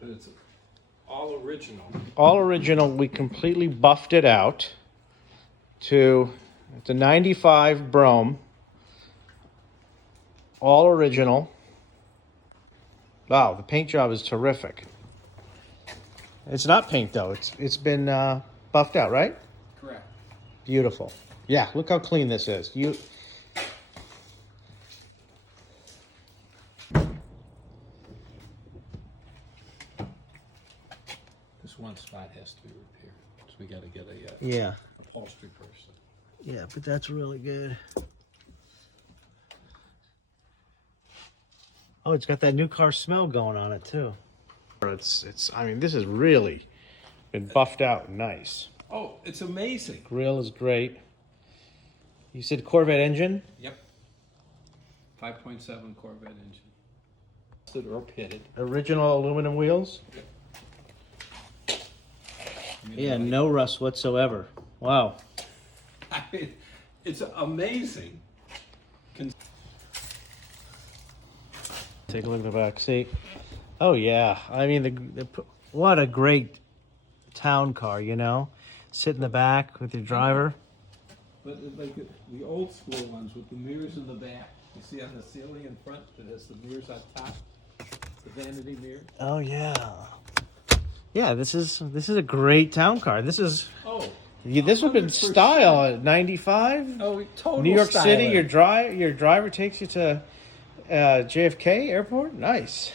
But it's all original. All original. We completely buffed it out to it's a 95 Brougham. All original. Wow, the paint job is terrific. It's not paint though. It's been buffed out, right? Correct. Beautiful. Yeah, look how clean this is. This one spot has to be repaired, so we got to get a Yeah. upholstery person. Yeah, but that's really good. Oh, it's got that new car smell going on it too. I mean, this is really been buffed out nice. Oh, it's amazing. Grill is great. You said Corvette engine? Yep. 5.7 Corvette engine. Stood or pitted. Original aluminum wheels? Yeah, no rust whatsoever. Wow. I mean, it's amazing. Take a look at the back seat. Oh yeah, I mean, what a great town car, you know? Sit in the back with your driver. But like the old school ones with the mirrors in the back. You see on the ceiling in front that has the mirrors on top, the vanity mirror. Oh yeah. Yeah, this is a great town car. This is this would have been 100%. style at 95. Oh, total New York City. styling. Your driver takes you to JFK Airport. Nice.